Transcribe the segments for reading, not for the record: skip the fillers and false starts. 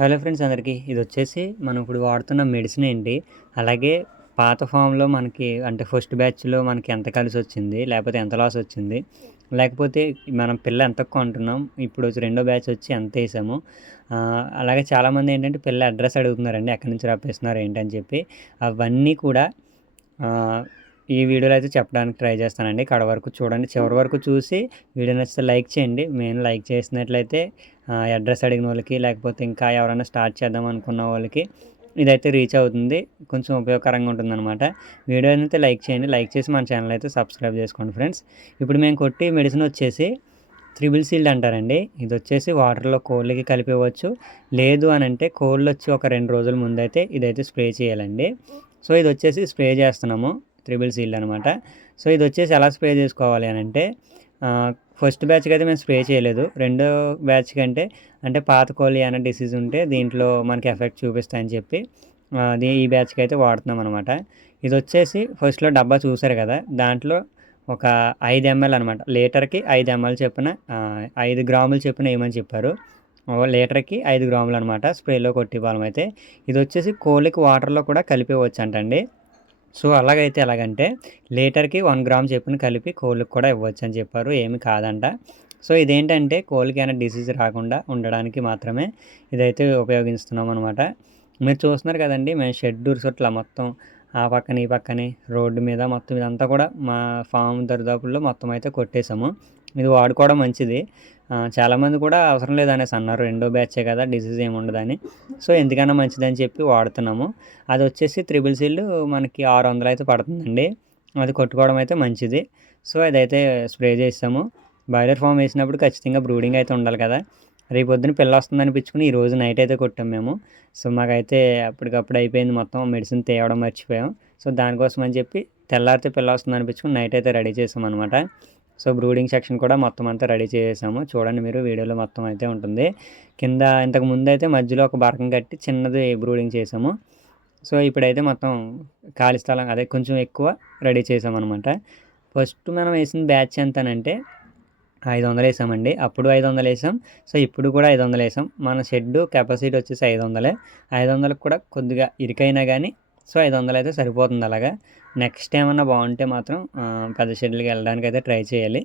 Hello friends అందరికీ. ఇదొచ్చేసి మనం ఇప్పుడు వాడుతున్న మెడిసిన్ ఏంటి? అలాగే పాత ఫామ్‌లో మనకి అంటే ఫస్ట్ బ్యాచ్‌లో మనకి ఎంత కలిసొచ్చింది? లేపోతే ఎంత లాసొచ్చింది? లేకపోతే మనం పిల్ల ఎంతకు కొంటున్నాం? ఇప్పుడొచ్చి రెండో బ్యాచ్ వచ్చి ఎంతేసాము? అలాగే చాలామందేంటంటే పిల్ల అడ్రెస్ అడుగుతున్నారండి. ఎక్కడి నుంచి రప్పిస్తున్నారు ఏంటని చెప్పి. అవన్నీ కూడా ఆహ్, ఈ వీడియోలో అయితే చెప్పడానికి ట్రై చేస్తానండి. కడ వరకు చూడండి. చివరి వరకు చూసి వీడియో నచ్చితే లైక్ చేయండి. మెయిన్ లైక్ చేసినట్లయితే అడ్రెస్ అడిగినోళ్ళకి, లేకపోతే ఇంకా ఎవరైనా స్టార్ట్ చేద్దాం అనుకున్న వాళ్ళకి ఇదైతే రీచ్ అవుతుంది. కొంచెం ఉపయోగకరంగా ఉంటుందనమాట. వీడియోనైతే లైక్ చేయండి. లైక్ చేసి మన ఛానల్ అయితే సబ్స్క్రైబ్ చేసుకోండి ఫ్రెండ్స్. ఇప్పుడు మేము కొట్టే మెడిసిన్ వచ్చేసి త్రిబుల్ సీల్డ్ అంటారండి. ఇదొచ్చేసి వాటర్‌లో కోళ్ళకి కలిపివ్వచ్చు. లేదు అనంటే కోళ్ళొచ్చి ఒక 2 రోజుల ముందైతే ఇదైతే స్ప్రే చేయాలండి. సో, ఇదొచ్చేసి స్ప్రే చేస్తున్నాము. త్రిబుల్ సీల్డ్ అనమాట. సో, ఇదొచ్చేసి ఎలా స్ప్రే చేసుకోవాలి అనంటే ఆహ్, ఫస్ట్ బ్యాచ్‌కైతే మేము స్ప్రే చేయలేదు. రెండో బ్యాచ్‌కంటే అంటే పాత కోళ్ళ ఏమైనా డిసీజ్ ఉంటే దీంట్లో మనకి ఎఫెక్ట్ చూపిస్తాయని చెప్పి ఈ బ్యాచ్‌కైతే వాడుతున్నామనమాట. ఇదొచ్చేసి ఫస్ట్‌లో డబ్బా చూసారు కదా! దాంట్లో ఒక 5 ఎంఎల్ అనమాట. లీటర్‌కి 5 ఎంఎల్ చొప్పున 5 గ్రాములు చొప్పున ఎయమని చెప్పారు. లీటర్‌కి 5 గ్రాములనమాట స్ప్రేలో కొట్టివ్వాలమైతే. ఇదొచ్చేసి కోళ్ళకి వాటర్‌లో కూడా కలిపివ్వచ్చంటండి. సో, అలాగైతే ఎలాగంటే లీటర్‌కి 1 గ్రామ్ చొప్పున కలిపి కోళ్ళకి కూడా ఇవ్వచ్చని చెప్పారు. ఏమి కాదంట. సో, ఇదేంటంటే కోళ్ళకేమైనా డిసీజ్ రాకుండా ఉండడానికి మాత్రమే ఇదైతే ఉపయోగిస్తున్నామనమాట. మీరు చూస్తున్నారు కదండీ! మేము షెడ్డు చుట్ల మొత్తం ఆ పక్కన, ఈ పక్కని రోడ్డు మీద మొత్తం ఇదంతా కూడా మా ఫామ్ దరిదాపుల్లో మొత్తం అయితే కొట్టేసాము. ఇది వాడుకోవడం మంచిది. చాలామంది కూడా అవసరం లేదనేసి అన్నారు. రెండో బ్యాచే కదా! డిసీజ్ ఏమి ఉండదని. సో, ఎందుకన్నా మంచిదని చెప్పి వాడుతున్నాము. అదొచ్చేసి త్రిబుల్ సీల్డ్ మనకి 600 అయితే పడుతుందండి. అది కొట్టుకోవడం అయితే మంచిది. సో, అదైతే స్ప్రే చేసాము. బాయిలర్ ఫామ్ వేసినప్పుడు ఖచ్చితంగా బ్రూడింగ్ అయితే ఉండాలి కదా! రేపొద్దున పిల్లొస్తుందనిపించుకొని ఈరోజు నైట్ అయితే కొట్టాం మేము. సో, మాకైతే అప్పటికప్పుడు అయిపోయింది మొత్తం మెడిసిన్ తేవడం మర్చిపోయాం. సో, దానికోసం అని చెప్పి తెల్లారితే పిల్లొస్తుందనిపించుకొని నైట్ అయితే రెడీ చేసామనమాట. సో, బ్రూడింగ్ సెక్షన్ కూడా మొత్తం అంతా రెడీ చేసేసాము. చూడండి మీరు వీడియోలో మొత్తం అయితే ఉంటుంది. కింద ఇంతకు ముందైతే మధ్యలో ఒక బరకం కట్టి చిన్నది బ్రూడింగ్ చేసాము. సో, ఇప్పుడైతే మొత్తం ఖాళీ స్థలం అదే కొంచెం ఎక్కువ రెడీ చేసామనమాట. ఫస్ట్ మనం వేసిన బ్యాచ్ ఎంతనంటే 500 ఏసామండి. అప్పుడు 500 ఏసాం. సో, ఇప్పుడు కూడా 500 ఏసాం. మన షెడ్డు కెపాసిటీ వచ్చేసి 500. 500కి కూడా కొద్దిగా ఇరుకైనా గానీ సో, 500 అయితే సరిపోతుంది అలాగా. నెక్స్ట్ ఏమన్నా బావుంటే మాత్రం పెద్ద షెడ్‌లకి వెళ్ళడానికైతే ట్రై చేయాలి.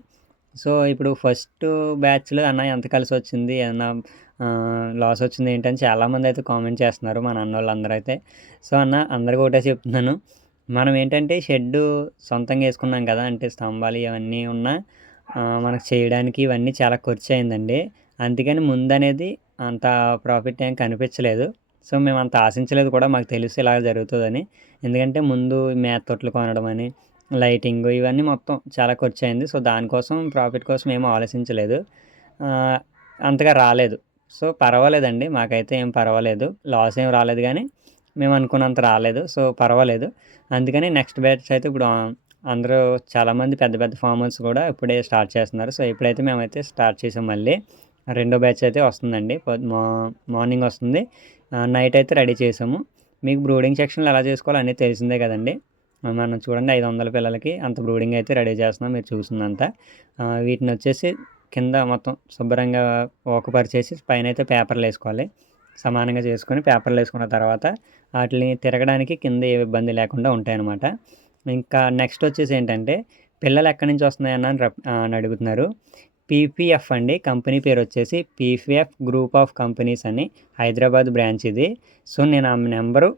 సో, ఇప్పుడు ఫస్ట్ బ్యాచ్‌లో అన్న ఎంత కలిసొచ్చింది? ఏమన్నా లాస్ వచ్చింది ఏంటని చాలామందయితే కామెంట్ చేస్తున్నారు మన అన్నోళ్ళందరూ అయితే. సో, అన్న అందరికి ఒకటే చెప్తున్నాను. మనం ఏంటంటే షెడ్డు సొంతంగా యేసుకున్నాం కదా! అంటే స్తంభాలు ఇవన్నీ ఉన్నా మనకు చేయడానికి ఇవన్నీ చాలా ఖర్చయిందండి. అందుకని ముందనేది అంత ప్రాఫిట్ ఏం కనిపించలేదు. సో, మేమంత ఆశించలేదు కూడా మాకు తెలుసు ఇలా జరుగుతదని. ఎందుకంటే ముందు మేత తొట్లు కొనడమని, లైటింగు ఇవన్నీ మొత్తం చాలా ఖర్చయింది. సో, దానికోసం ప్రాఫిట్ కోసం ఏమి ఆలోచించలేదు. ఆహ్, అంతగా రాలేదు. సో, పర్వాలేదండి. మాకైతే ఏం పర్వాలేదు. లాస్ ఏం రాలేదు గానీ, మేము అనుకున్నంత రాలేదు. సో, పర్వాలేదు. అందుకని నెక్స్ట్ బ్యాచ్ అయితే ఇప్పుడు అందరూ చాలామంది పెద్ద పెద్ద ఫార్మర్స్ కూడా ఇప్పుడే స్టార్ట్ చేస్తున్నారు. సో, ఇప్పుడైతే మేమైతే స్టార్ట్ చేసాం మళ్ళీ. రెండో బ్యాచ్ అయితే వస్తుందండి. మార్నింగ్ వస్తుంది. నైట్ అయితే రెడీ చేసాము. మీకు బ్రూడింగ్ సెక్షన్‌లో ఎలా చేసుకోవాలో అన్నీ తెలిసిందే కదండీ! మనం చూడండి 500 పిల్లలకి అంత బ్రూడింగ్ అయితే రెడీ చేస్తున్నాం మీరు చూసిందంతా. వీటినొచ్చేసి కింద మొత్తం శుభ్రంగా ఓకపరిచేసి పైనైతే పేపర్‌లేసుకోవాలి. సమానంగా చేసుకొని పేపర్‌లేసుకున్న తర్వాత ఆటిలిని తిరగడానికి కింద ఏ ఇబ్బంది లేకుండా ఉంటాయనమాట. ఇంకా నెక్స్ట్ వచ్చేసి ఏంటంటే పిల్లలు ఎక్కడి నుంచి వస్తున్నాయన్న అని అడుగుతున్నారు. పీపీఎఫ్ అండి. కంపెనీ పేరొచ్చేసి పీపీఎఫ్ గ్రూప్ ఆఫ్ కంపెనీస్ అని హైదరాబాద్ బ్రాంచ్ ఇది. సో, నేను ఆ నెంబరు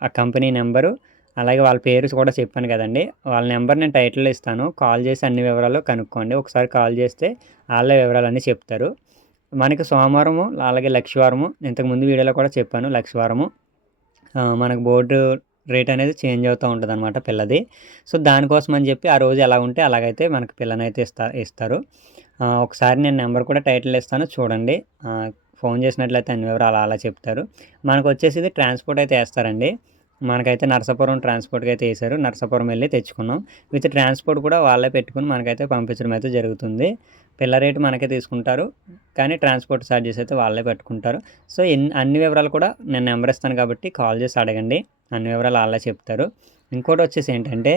ఆ కంపెనీ నెంబరు అలాగే వాళ్ళ పేరు కూడా చెప్పాను కదండీ! వాళ్ళ నెంబర్ నేను టైటిల్‌లో ఇస్తాను. కాల్ చేసి అన్ని వివరాలు కనుక్కోండి. ఒకసారి కాల్ చేస్తే ఆళ్ళే వివరాలన్నీ చెప్తారు. మనకి సోమవారము, అలాగే లక్షవారము ఇంతకుముందు వీడియోలో కూడా చెప్పాను లక్షవారము మనకు బోర్డు రేట్ అనేది చేంజ్ అవుతూ ఉంటదనమాట పిల్లది. సో, దానికోసం అని చెప్పి ఆ రోజు ఎలా ఉంటే అలాగైతే మనకు పిల్లనైతే ఇస్తారు. ఒకసారి నేను నెంబర్ కూడా టైటిల్‌లో ఇస్తాను చూడండి. ఫోన్ చేసినట్లయితే అన్ని వివరాలు అలా చెప్తారు. మనకొచ్చేసి ఇది ట్రాన్స్‌పోర్ట్ అయితే ఏస్తారండి. మనకైతే నరసాపురం ట్రాన్స్‌పోర్ట్‌కి అయితే ఏశారు. నరసాపురం వెళ్లి తెచ్చుకున్నాం. విత్ ట్రాన్స్‌పోర్ట్ కూడా వాళ్ళే పెట్టుకొని మనకైతే పంపించడం అయితే జరుగుతుంది. పిల్ల రేటు మనకే తీసుకుంటారు. కానీ ట్రాన్స్‌పోర్ట్ చార్జెస్ అయితే వాళ్ళే పెట్టుకుంటారు. సో, అన్ని వివరాలు కూడా నేను నెంబర్ ఇస్తాను కాబట్టి కాల్ చేసి అడగండి. అన్ని వివరాలు ఆళ్ళే చెప్తారు. ఇంకోటొచ్చేసి ఏంటంటే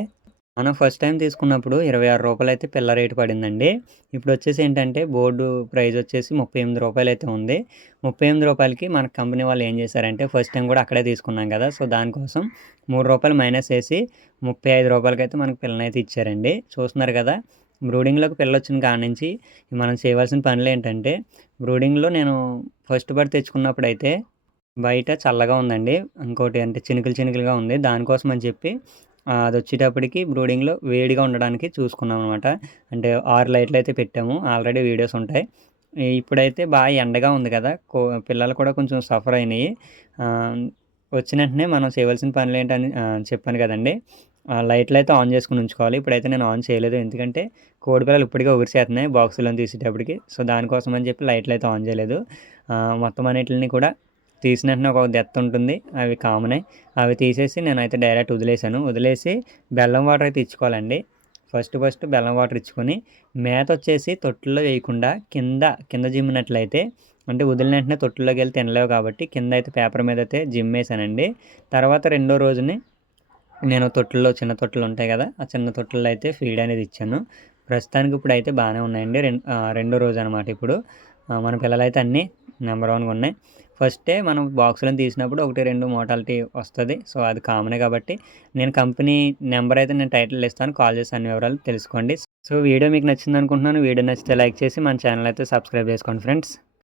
మనం ఫస్ట్ టైమ్ తీసుకున్నప్పుడు రూ. 26 అయితే పిల్ల రేటు పడిందండి. ఇప్పుడొచ్చేసి ఏంటంటే బోర్డు ప్రైజ్ వచ్చేసి రూ. 38 అయితే ఉంది. రూ. 38కి మన కంపెనీ వాళ్ళు ఏం చేశారంటే ఫస్ట్ టైమ్ కూడా అక్కడే తీసుకున్నాం కదా! సో, దానికోసం రూ. 3 మైనస్ చేసి రూ. 35 మనకు పిల్లనైతే ఇచ్చారండి. చూస్తున్నారు కదా! బ్రూడింగ్‌లోకి పిల్లొచ్చిన కాడ నుంచి మనం చేయవలసిన పనులేంటంటే బ్రూడింగ్‌లో నేను ఫస్ట్ బర్డ్ తెచ్చుకున్నప్పుడైతే బయట చల్లగా ఉందండి. ఇంకోటి అంటే చినుకులు చినుకులుగా ఉంది. దానికోసం అని చెప్పి అదొచ్చేటప్పటికి బ్రూడింగ్‌లో వేడిగా ఉండడానికి చూసుకున్నామనమాట. అంటే 6 లైట్లయితే పెట్టాము. ఆల్రెడీ వీడియోస్ ఉంటాయి. ఇప్పుడైతే బాగా ఎండగా ఉంది కదా! పిల్లలు కూడా కొంచెం సఫర్ అయినాయి. ఆహ్, వచ్చిన వెంటనే మనం చేయవలసిన పనులేంటని చెప్పాను కదండీ! లైట్లయితే ఆన్ చేసుకొని ఉంచుకోవాలి. ఇప్పుడైతే నేను ఆన్ చేయలేదు. ఎందుకంటే కోడి పిల్లలు ఇప్పటికే ఉగిరిసేత్తన్నాయి బాక్స్‌లోని తీసేటప్పటికి. సో, దానికోసం అని చెప్పి లైట్లయితే ఆన్ చేయలేదు. మొత్తం అన్నిటిలిని కూడా తీసిన వెంటనే ఒక డెత్ ఉంటుంది. అవి కామనే. అవి తీసేసి నేనైతే డైరెక్ట్ వదిలేసాను. వదిలేసి బెల్లం వాటర్ అయితే ఇచ్చుకోవాలండి. ఫస్ట్ బెల్లం వాటర్ ఇచ్చుకొని మేతొచ్చేసి తొట్టుల్లో వేయకుండా కింద జిమ్మినట్లయితే అంటే వదిలిన వెంటనే తొట్టుల్లోకెళ్ళి తినలేవు కాబట్టి కిందయితే పేపర్ మీదయితే జిమ్మేసానండి. తర్వాత రెండో రోజుని నేను చిన్న తొట్టెలు ఉంటాయి కదా! ఆ చిన్న తొట్టెల్లో అయితే ఫీడ్ అనేది ఇచ్చాను. ప్రస్తుతానికి ఇప్పుడైతే బానే ఉన్నాయండి. రెండో రోజనమాట ఇప్పుడు. మన పిల్లలైతే అన్నీ నంబర్ వన్‌గా ఉన్నాయి. ఫస్టే మనం బాక్స్‌లోని తీసినప్పుడు 1, 2 మోర్టాలిటీ వస్తది. సో, అది కామనే కాబట్టి నేను కంపెనీ నంబర్ అయితే నేను టైటిల్‌లో ఇస్తాను. కాల్ చేసి అన్ని వివరాలు తెలుసుకోండి. సో, వీడియో మీకు నచ్చిందనుకుంటున్నాను. వీడియో నచ్చితే లైక్ చేసి మన ఛానల్ అయితే సబ్స్క్రైబ్ చేసుకోండి ఫ్రెండ్స్.